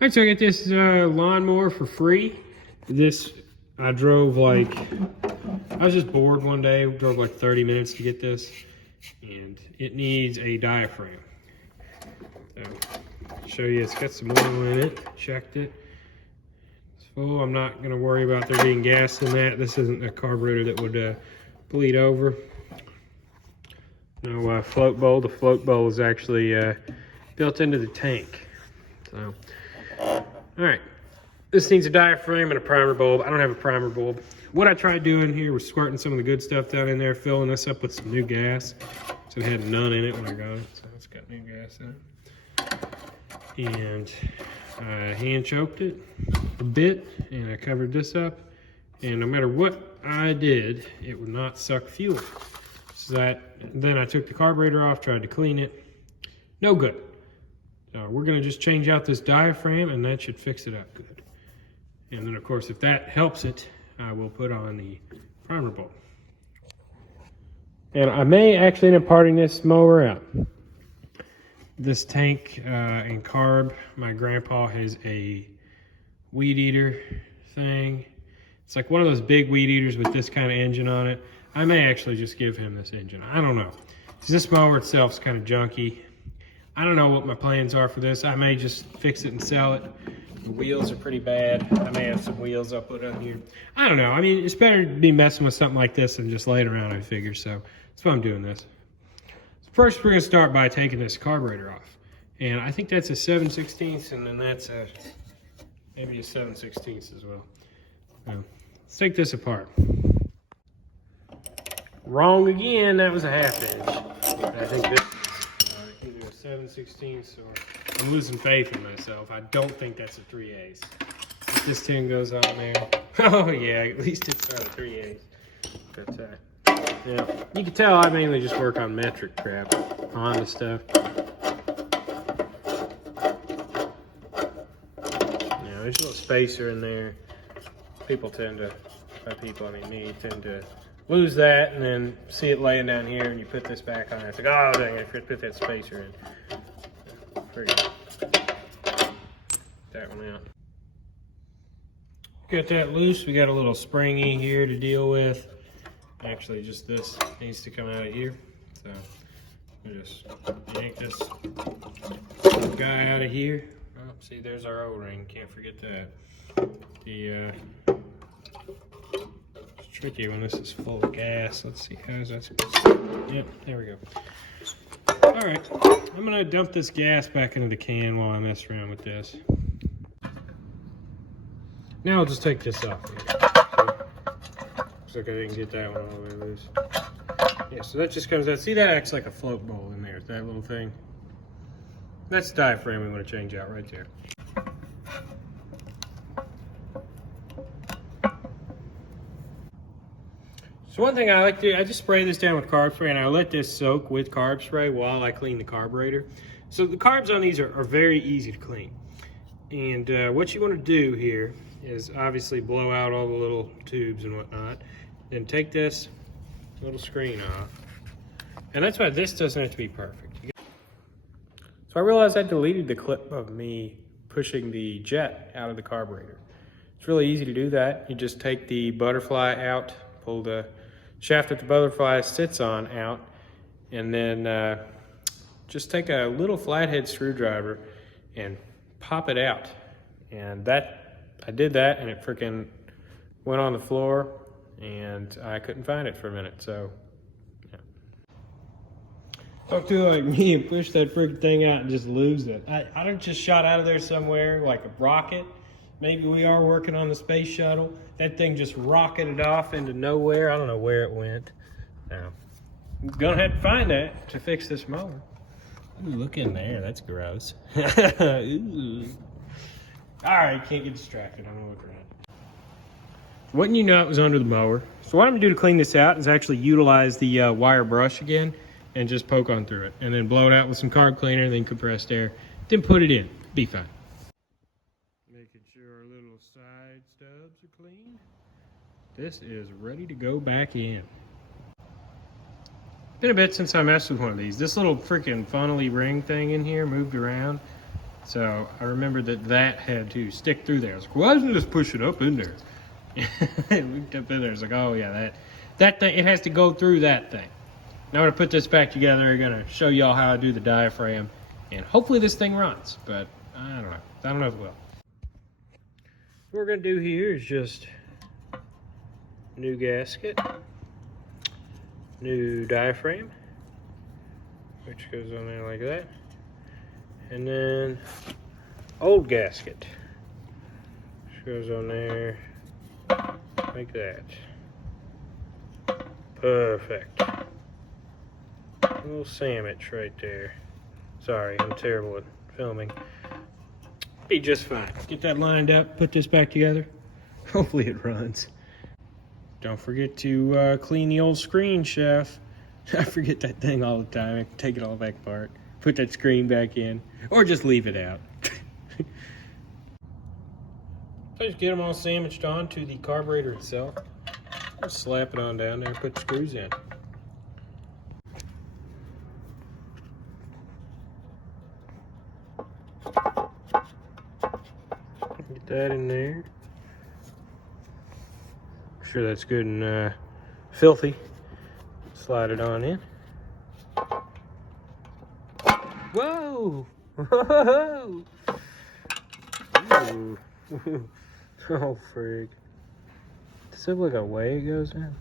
Alright, so I got this lawnmower for free. This, I drove like, I was just bored one day, drove like 30 minutes to get this, and it needs a diaphragm. So, I'll show you, it's got some oil in it, checked it. It's full. I'm not going to worry about there being gas in that. This isn't a carburetor that would bleed over. No float bowl. The float bowl is actually built into the tank. So, alright, this needs a diaphragm and a primer bulb. I don't have a primer bulb. What I tried doing here was squirting some of the good stuff down in there, filling this up with some new gas. So it had none in it when I got it, so it's got new gas in it. And I hand choked it a bit, and I covered this up. And no matter what I did, it would not suck fuel. So then I took the carburetor off, tried to clean it. No good. We're going to just change out this diaphragm, and that should fix it up good. And then, of course, if that helps it, I will put on the primer bulb. And I may actually end up parting this mower out. This tank and carb, my grandpa has a weed eater thing. It's like one of those big weed eaters with this kind of engine on it. I may actually just give him this engine. I don't know. This mower itself is kind of junky. I don't know what my plans are for this. I may just fix it and sell it. The wheels are pretty bad. I may have some wheels I'll put on here. I don't know. I mean, it's better to be messing with something like this than just lay it around, I figure. So that's why I'm doing this. First, we're going to start by taking this carburetor off. And I think that's a 7/16, and then that's maybe a 7/16 as well. Let's take this apart. Wrong again. That was a 1/2 inch. I think this is either a 7/16 or I'm losing faith in myself. I don't think that's a 3/8. If this tin goes on there. Oh yeah, at least it's not a 3/8. But yeah, you can tell I mainly just work on metric crap, Honda stuff. Yeah, there's a little spacer in there. People tend to, by people I mean me, tend to lose that and then see it laying down here and you put this back on. It's like, oh dang, I forgot to put that spacer in. Forget that one out. Got that loose. We got a little springy here to deal with. Actually, just this needs to come out of here. So we'll just yank this guy out of here. Oh, see, there's our O-ring. Can't forget that. It's tricky when this is full of gas. Let's see, how's that supposed to... Yep, there we go. All right, I'm gonna dump this gas back into the can while I mess around with this. Now I'll just take this off here. Looks like I didn't get that one all the way loose. Yeah, so that just comes out. See, that acts like a float bowl in there, that little thing. That's the diaphragm we want to change out right there. So one thing I like to do, I just spray this down with carb spray, and I let this soak with carb spray while I clean the carburetor. So the carbs on these are very easy to clean. And what you want to do here is obviously blow out all the little tubes and whatnot. Then take this little screen off. And that's why this doesn't have to be perfect. So I realized I deleted the clip of me pushing the jet out of the carburetor. It's really easy to do that. You just take the butterfly out, pull the shaft that the butterfly sits on out, and then just take a little flathead screwdriver and pop it out. And I did that, and it freaking went on the floor, and I couldn't find it for a minute. So yeah. Don't do like me and push that freaking thing out and just lose it. I don't just shot out of there somewhere like a rocket. Maybe we are working on the space shuttle. That thing just rocketed off into nowhere. I don't know where it went. Now, I'm gonna have to find that to fix this mower. Ooh, look in there, that's gross. Ooh. All right, can't get distracted. I'm gonna look around. Wouldn't you know it was under the mower? So what I'm gonna do to clean this out is actually utilize the wire brush again and just poke on through it, and then blow it out with some carb cleaner, then compressed air, then put it in. Be fine. Making sure our little side stubs are clean. This is ready to go back in. Been a bit since I messed with one of these. This little freaking funnely ring thing in here moved around. So I remember that had to stick through there. I was like, why doesn't it just push it up in there? It looked up in there. It's like, oh yeah, that thing, it has to go through that thing. Now I'm gonna put this back together. I'm gonna show y'all how I do the diaphragm, and hopefully this thing runs, but I don't know. I don't know if it will. What we're gonna do here is just new gasket, new diaphragm, which goes on there like that, and then old gasket, which goes on there like that. Perfect. A little sandwich right there. Sorry, I'm terrible at filming. Be just fine. Get that lined up, put this back together. Hopefully it runs. Don't forget to clean the old screen shaft. I forget that thing all the time. I take it all back apart, put that screen back in, or just leave it out. So just get them all sandwiched onto the carburetor itself. Just slap it on down there and put the screws in. Get that in there. Make sure that's good and filthy. Slide it on in. Whoa! Whoa! Ooh. Oh, frig. Does it look like a way it goes in?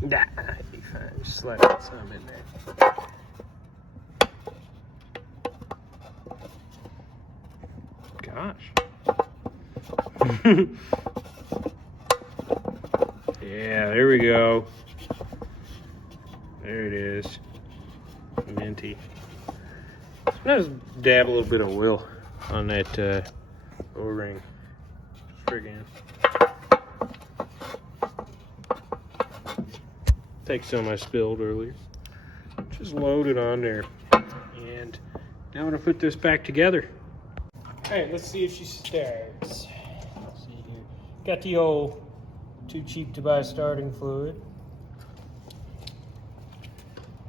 Nah, it'd be fine. Just slide some in there. Gosh. Yeah, there we go. There it is. Minty. I'll just dab a little bit of oil on that O-ring. Friggin'. Take some I spilled earlier. Just load it on there. And now I'm gonna put this back together. Alright, let's see if she starts. Let's see here. Got the old too cheap to buy starting fluid.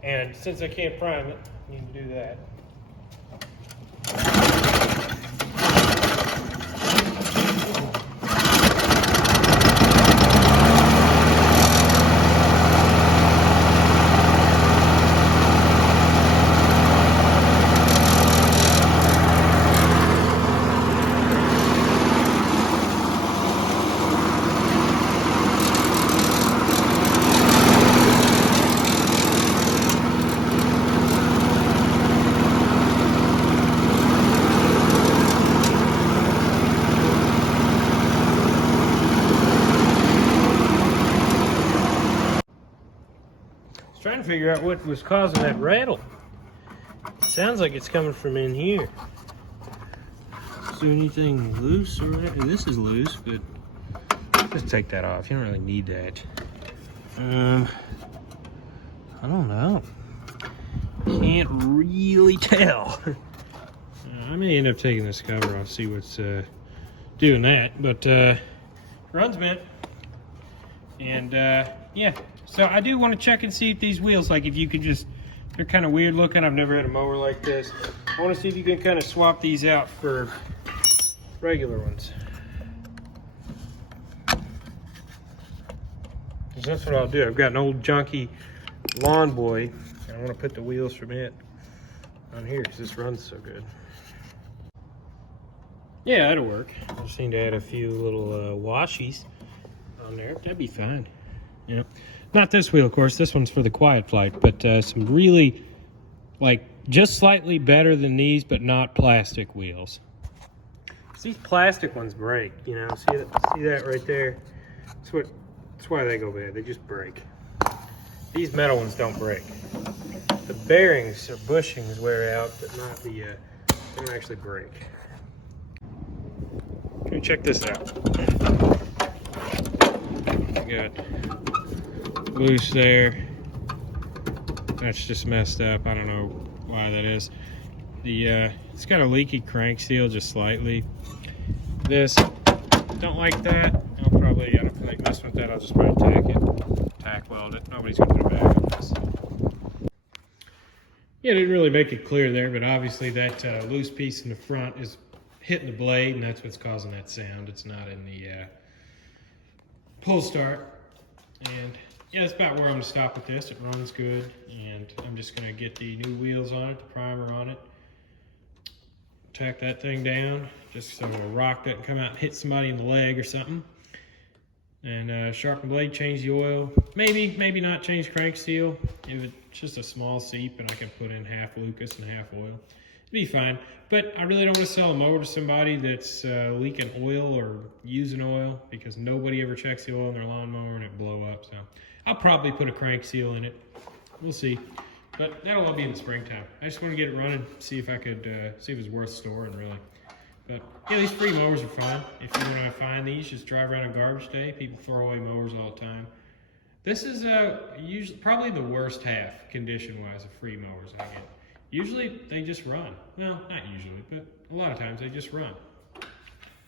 And since I can't prime it, I need to do that. Trying to figure out what was causing that rattle. Sounds like it's coming from in here. Is there anything loose or whatever? This is loose, but just take that off. You don't really need that. I don't know. Can't really tell. I may end up taking this cover off, see what's doing that, but runs bent. And yeah. So I do want to check and see if these wheels, like if you could just, they're kind of weird looking. I've never had a mower like this. I want to see if you can kind of swap these out for regular ones. Because that's what I'll do. I've got an old junky Lawn Boy, and I want to put the wheels from it on here because this runs so good. Yeah, that'll work. I just need to add a few little washies on there. That'd be fine. Yeah. Not this wheel, of course. This one's for the quiet flight, but some really, like, just slightly better than these, but not plastic wheels. These plastic ones break, you know. See that right there? That's why they go bad. They just break. These metal ones don't break. The bearings or bushings wear out, but not the. They don't actually break. Okay, check this out. Got loose there. That's just messed up. I don't know why that is. It's got a leaky crank seal just slightly. This, don't like that. I don't feel like messing with that. I'll just probably tack weld it. Nobody's gonna put it back on this. Yeah, it didn't really make it clear there, but obviously that loose piece in the front is hitting the blade, and that's what's causing that sound. It's not in the pull start. And yeah, that's about where I'm gonna stop with this. It runs good, and I'm just gonna get the new wheels on it, the primer on it, tack that thing down, just so a rock doesn't come out and hit somebody in the leg or something. And sharpen blade, change the oil. Maybe not change crank seal. If it's just a small seep and I can put in half Lucas and half oil, it'd be fine. But I really don't want to sell a mower to somebody that's leaking oil or using oil, because nobody ever checks the oil in their lawnmower and it blow up. So I'll probably put a crank seal in it. We'll see. But that'll all be in the springtime. I just want to get it running, see if I could, see if it's worth storing, really. But yeah, these free mowers are fun. If you want to find these, just drive around on garbage day. People throw away mowers all the time. This is usually probably the worst half, condition-wise, of free mowers I get. Usually they just run. Well, not usually, but a lot of times they just run.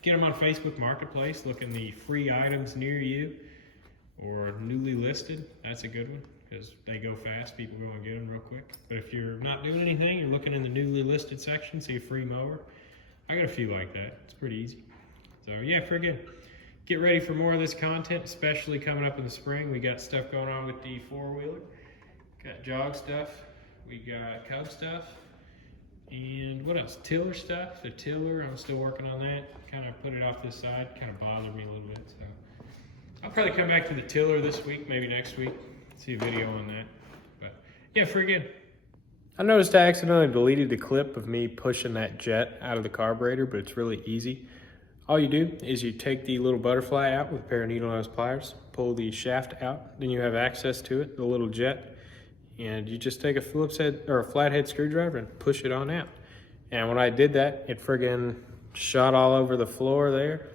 Get them on Facebook Marketplace. Look in the free items near you, or newly listed. That's a good one, because they go fast. People go and get them real quick. But if you're not doing anything, you're looking in the newly listed section, see a free mower. I got a few like that. It's pretty easy. So yeah, friggin' get ready for more of this content, especially coming up in the spring. We got stuff going on with the four-wheeler. Got jog stuff. We got cub stuff. And what else? Tiller stuff. The tiller, I'm still working on that. Kind of put it off this side. Kind of bothered me a little bit. So I'll probably come back to the tiller this week, maybe next week. See a video on that. But yeah, friggin'. I noticed I accidentally deleted the clip of me pushing that jet out of the carburetor, but it's really easy. All you do is you take the little butterfly out with a pair of needle nose pliers, pull the shaft out, then you have access to it, the little jet, and you just take a Phillips head or a flathead screwdriver and push it on out. And when I did that, it friggin' shot all over the floor there.